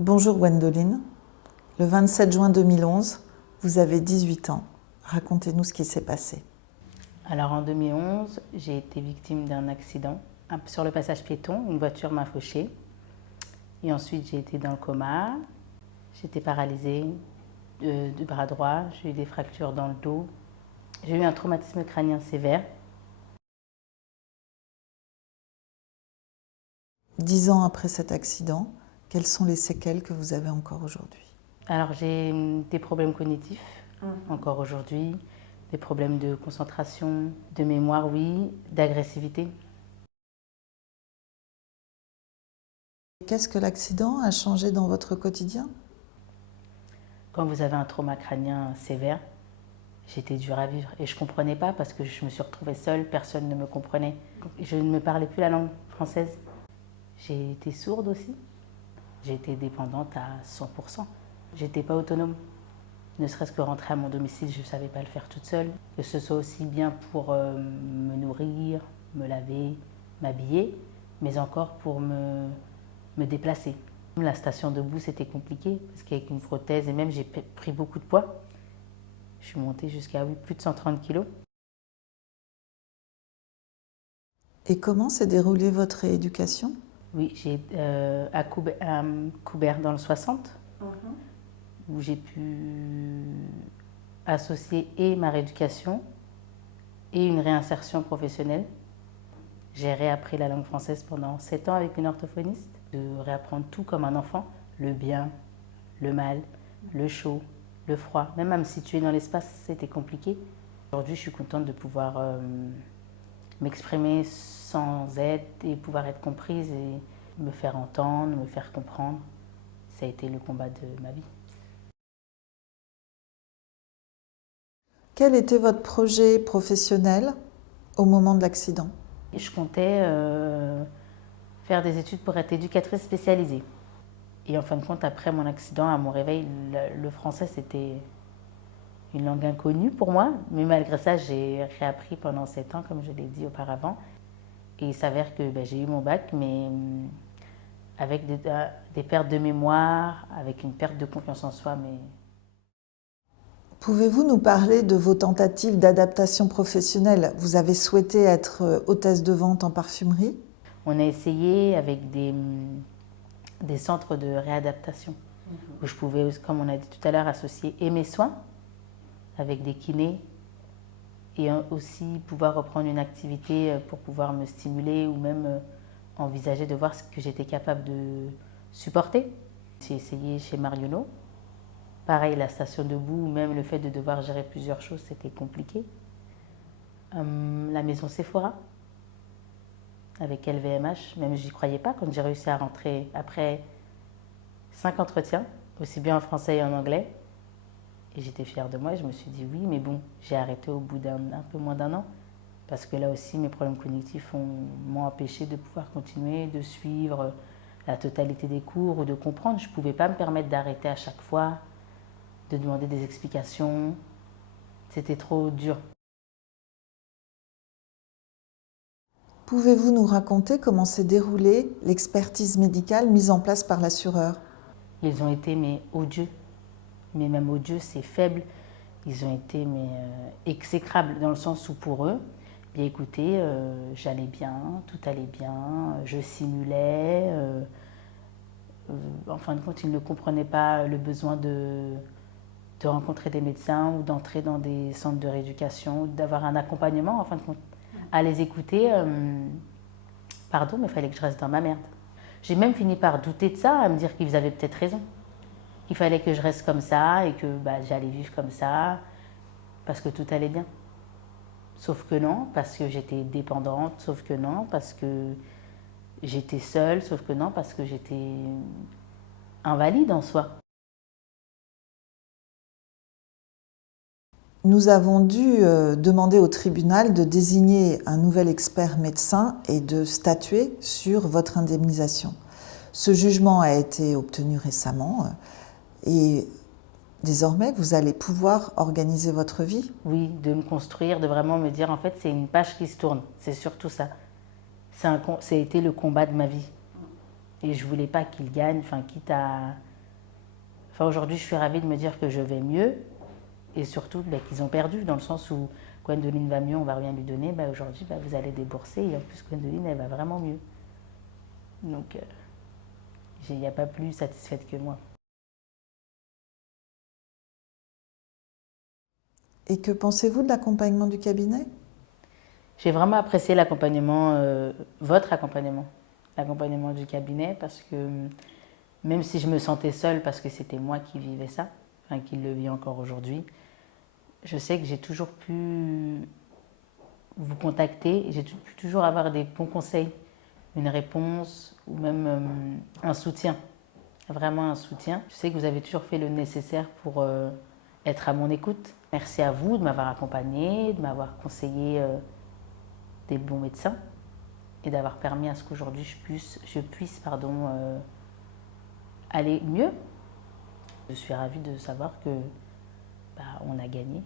Bonjour Gwendoline, le 27 juin 2011, vous avez 18 ans. Racontez-nous ce qui s'est passé. Alors en 2011, j'ai été victime d'un accident. Sur le passage piéton, une voiture m'a fauchée. Et ensuite, j'ai été dans le coma. J'étais paralysée du bras droit. J'ai eu des fractures dans le dos. J'ai eu un traumatisme crânien sévère. 10 ans après cet accident, quelles sont les séquelles que vous avez encore aujourd'hui? Alors j'ai des problèmes cognitifs encore aujourd'hui, des problèmes de concentration, de mémoire, oui, d'agressivité. Qu'est-ce que l'accident a changé dans votre quotidien? Quand vous avez un trauma crânien sévère, j'étais dure à vivre et je ne comprenais pas parce que je me suis retrouvée seule, personne ne me comprenait. Je ne me parlais plus la langue française. J'ai été sourde aussi. J'ai été dépendante à 100%. J'étais pas autonome. Ne serait-ce que rentrer à mon domicile, je ne savais pas le faire toute seule. Que ce soit aussi bien pour me nourrir, me laver, m'habiller, mais encore pour me déplacer. La station debout, c'était compliqué parce qu'avec une prothèse et même j'ai pris beaucoup de poids. Je suis montée jusqu'à plus de 130 kilos. Et comment s'est déroulée votre rééducation? Oui, j'ai à Coubert dans le 60, où j'ai pu associer et ma rééducation et une réinsertion professionnelle. J'ai réappris la langue française pendant 7 ans avec une orthophoniste, de réapprendre tout comme un enfant, le bien, le mal, le chaud, le froid. Même à me situer dans l'espace, c'était compliqué. Aujourd'hui, je suis contente de pouvoir m'exprimer sans aide et pouvoir être comprise et me faire entendre, me faire comprendre. Ça a été le combat de ma vie. Quel était votre projet professionnel au moment de l'accident? Je comptais faire des études pour être éducatrice spécialisée. Et en fin de compte, après mon accident, à mon réveil, le français, c'était une langue inconnue pour moi. Mais malgré ça, j'ai réappris pendant 7 ans, comme je l'ai dit auparavant. Et il s'avère que j'ai eu mon bac, mais avec des pertes de mémoire, avec une perte de confiance en soi. Mais Pouvez-vous nous parler de vos tentatives d'adaptation professionnelle? Vous avez souhaité être hôtesse de vente en parfumerie? on a essayé avec des centres de réadaptation, où je pouvais, comme on a dit tout à l'heure, associer et mes soins avec des kinés et aussi pouvoir reprendre une activité pour pouvoir me stimuler ou même envisager de voir ce que j'étais capable de supporter. J'ai essayé chez Marionneau. Pareil, la station debout, même le fait de devoir gérer plusieurs choses, c'était compliqué. La maison Sephora, avec LVMH, même j'y croyais pas quand j'ai réussi à rentrer après 5 entretiens, aussi bien en français et en anglais. Et j'étais fière de moi, je me suis dit oui, mais bon, j'ai arrêté au bout d'un peu moins d'un an. Parce que là aussi, mes problèmes cognitifs m'ont empêché de pouvoir continuer, de suivre la totalité des cours ou de comprendre. Je ne pouvais pas me permettre d'arrêter à chaque fois, de demander des explications. C'était trop dur. Pouvez-vous nous raconter comment s'est déroulée l'expertise médicale mise en place par l'assureur? Ils ont été mais odieux. Mais même odieux, c'est faible. Ils ont été exécrables dans le sens où pour eux, bien écoutez, j'allais bien, tout allait bien, je simulais. En fin de compte, ils ne comprenaient pas le besoin de rencontrer des médecins ou d'entrer dans des centres de rééducation, d'avoir un accompagnement, en fin de compte. À les écouter, pardon, mais il fallait que je reste dans ma merde. J'ai même fini par douter de ça, à me dire qu'ils avaient peut-être raison. Qu'il fallait que je reste comme ça et que j'allais vivre comme ça, parce que tout allait bien. Sauf que non, parce que j'étais dépendante, sauf que non, parce que j'étais seule, sauf que non, parce que j'étais invalide en soi. Nous avons dû demander au tribunal de désigner un nouvel expert médecin et de statuer sur votre indemnisation. Ce jugement a été obtenu récemment et désormais vous allez pouvoir organiser votre vie. Oui, de me construire, de vraiment me dire en fait c'est une page qui se tourne, c'est surtout ça. Ça a été le combat de ma vie. Et je ne voulais pas qu'ils gagnent, quitte à... aujourd'hui, je suis ravie de me dire que je vais mieux. Et surtout qu'ils ont perdu, dans le sens où Gwendoline va mieux, on ne va rien lui donner. Aujourd'hui, vous allez débourser. Et en plus, Gwendoline, elle va vraiment mieux. Donc, il n'y a pas plus satisfaite que moi. Et que pensez-vous de l'accompagnement du cabinet? J'ai vraiment apprécié l'accompagnement, votre accompagnement, l'accompagnement du cabinet, parce que même si je me sentais seule, parce que c'était moi qui vivais ça, qui le vis encore aujourd'hui, je sais que j'ai toujours pu vous contacter, j'ai pu toujours avoir des bons conseils, une réponse ou même un soutien, vraiment un soutien. Je sais que vous avez toujours fait le nécessaire pour être à mon écoute. Merci à vous de m'avoir accompagnée, de m'avoir conseillé des bons médecins et d'avoir permis à ce qu'aujourd'hui je puisse aller mieux. Je suis ravie de savoir que on a gagné.